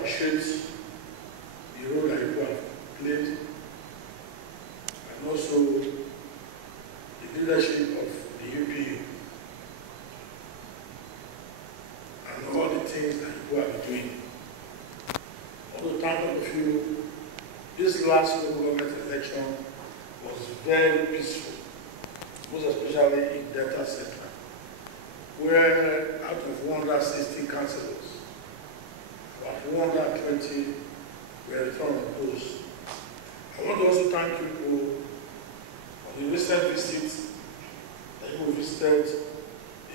appreciate the role that you have played, and also the leadership of the UPU, and all the things that you have been doing. I want to thank all of you. This last local government election was very peaceful, most especially in Delta Central, where out of 160 councillors, about 120 were returned unopposed. I want to also thank you for the recent visit that you visited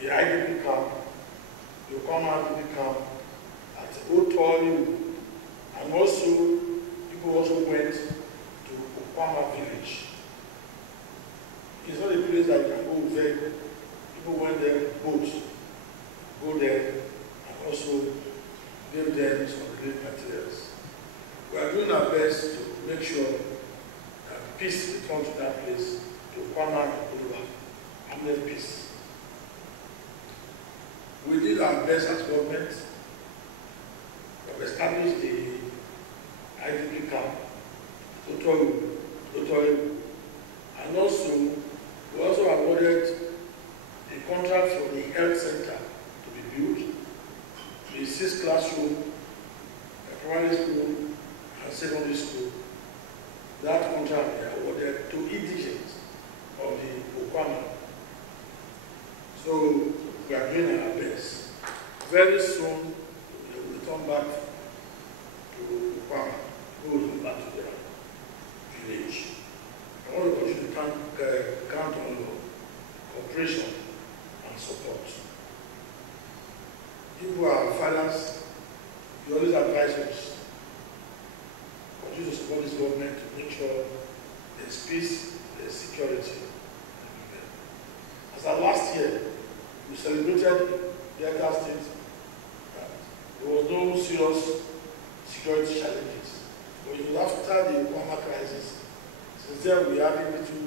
the IDP camp, the Okuama IDP camp at Ovie, and also people also went to Okuama village. It's not a place that you can go there. People went there with boats, go there, and also give them some relief materials. We are doing our best to make sure that peace returns to that place, to Okuama and Uvwie, and let peace. We did our best as government. We have established the IDP camp, and also we also awarded the contract for the health center to be built, the 6 classroom, primary school and secondary school. That contract they awarded to indigents of the Okuama. So we are doing our best. Very soon they will return back to Okuama. We will go back to their village. I want to continue to count on your cooperation and support. If we are fathers, you always advise us. Continue to support this government to make sure there's peace, there's security. As our last year, we celebrated Delta State that there was no serious security challenges. But after the Okuama crisis, since then we are having little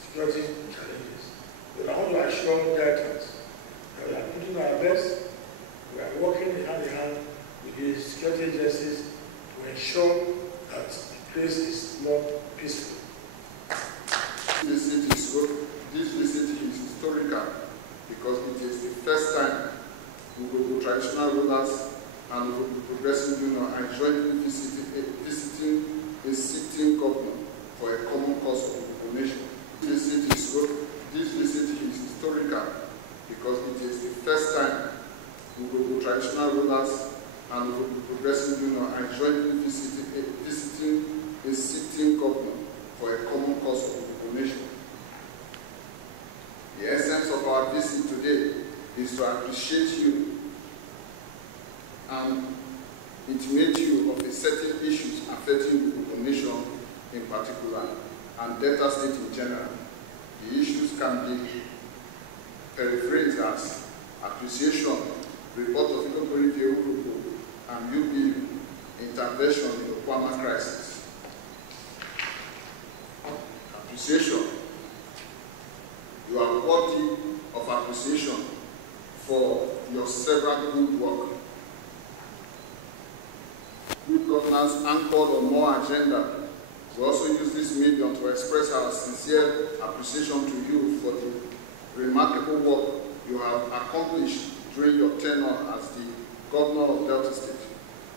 security challenges. But I want to assure Deltans that we are putting our best. We are working hand in hand with the security agencies to ensure that the place is more peaceful. This visit is historical because it is the first time Urhobo traditional rulers and Urhobo Progressive Union are jointly visiting a sitting governor for a common cause of the nation. This visit is historical because it is the first time Urhobo traditional rulers and Urhobo Progressive Union are jointly visiting a sitting governor for a common cause of the nation. The essence of our visit today is to appreciate you and intimate you of the certain issues affecting the nation in particular and Delta State in general. The issues can be paraphrased as appreciation, report of Ughelli and Uvwie intervention in the Okuama crisis. Appreciation. You are worthy of appreciation for your several good work. Good governance anchored on more agenda. We also use this medium to express our sincere appreciation to you for the remarkable work you have accomplished during your tenure as the Governor of Delta State.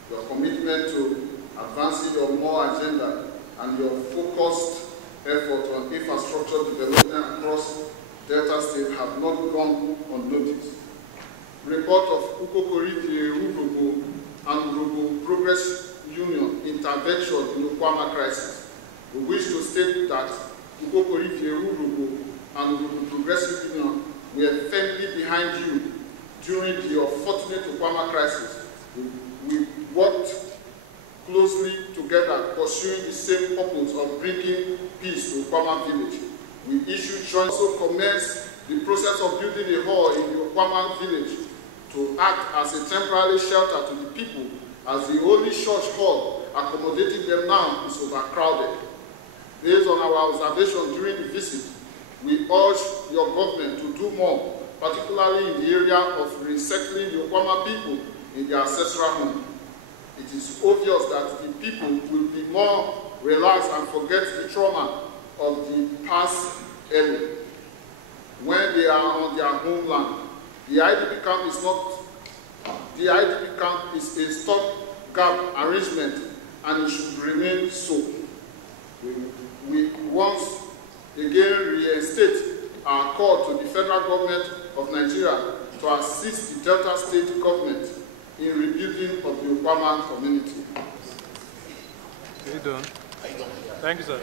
Your commitment to advancing your more agenda and your focused effort on infrastructure development across Delta State have not gone unnoticed. Report of Urhobo and Urhobo Progress Union intervention in the Okuama crisis. We wish to state that Urhobo and Urhobo Progressive Union were firmly behind you during the unfortunate Okuama crisis. We worked closely together, pursuing the same purpose of bringing peace to Okuama village. We issued joint also commenced the process of building a hall in the Okuama village to act as a temporary shelter to the people, as the only church hall accommodating them now is overcrowded. Based on our observation during the visit, we urge your government to do more, particularly in the area of resettling the Okuama people in their ancestral home. it is obvious that the people will be more relaxed and forget the trauma of the past early when they are on their homeland. The IDP camp is not. The IDP camp is a stopgap arrangement, and it should remain so. We once again reinstate our call to the federal government of Nigeria to assist the Delta State government in rebuilding of the Okuama community. Thank you, sir.